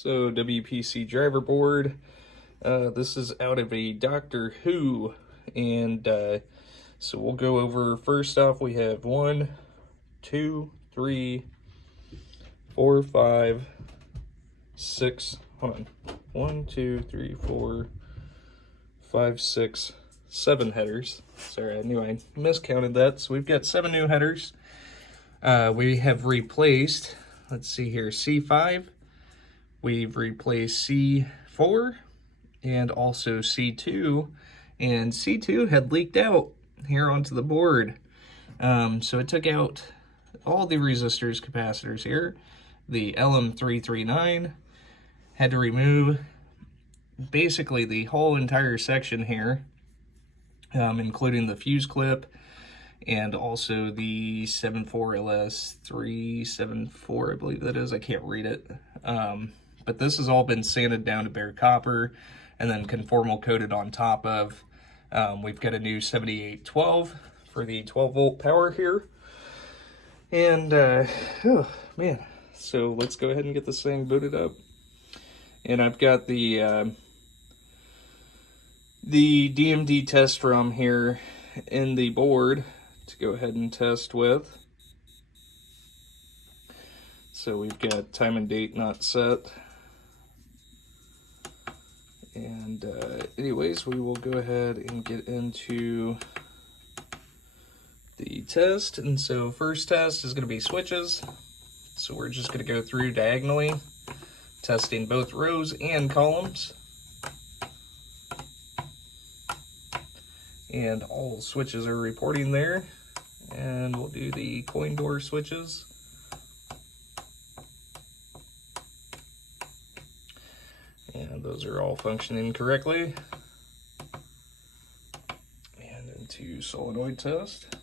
So WPC driver board. This is out of a Doctor Who, and so we'll go over. First off, we have 1, 2, 3, 4, 5, 6. Hold on. 1, 2, 3, 4, 5, 6, 7 headers. Sorry, I knew I miscounted that. So we've got 7 new headers. We have replaced, let's see here, C5. We've replaced C4 and also C2, and C2 had leaked out here onto the board. So it took out all the resistors, capacitors here. The LM339 had to remove basically the whole entire section here, including the fuse clip and also the 74LS374, I believe that is. I can't read it. But this has all been sanded down to bare copper and then conformal coated on top of. We've got a new 7812 for the 12 volt power here. And, oh man, so let's go ahead and get this thing booted up. And I've got the DMD test ROM here in the board to go ahead and test with. So we've got time and date not set. And anyways, we will go ahead and get into the test. And so first test is going to be switches. So we're just going to go through diagonally, testing both rows and columns. And all switches are reporting there. And we'll do the coin door switches. And those are all functioning correctly. And into solenoid test.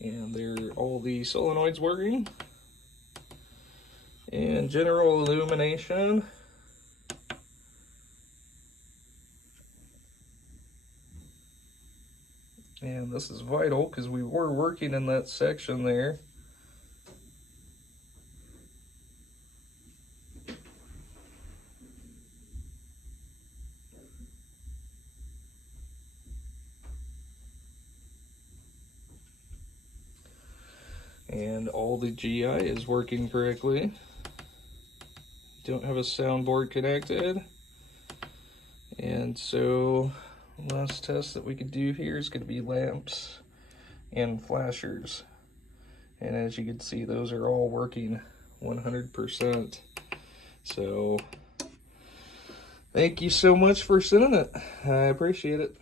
And there are all the solenoids working. And general illumination. And this is vital because we were working in that section there. And all the GI is working correctly. Don't have a soundboard connected. And so last test that we could do here is going to be lamps and flashers. And as you can see, those are all working 100%. So thank you so much for sending it. I appreciate it.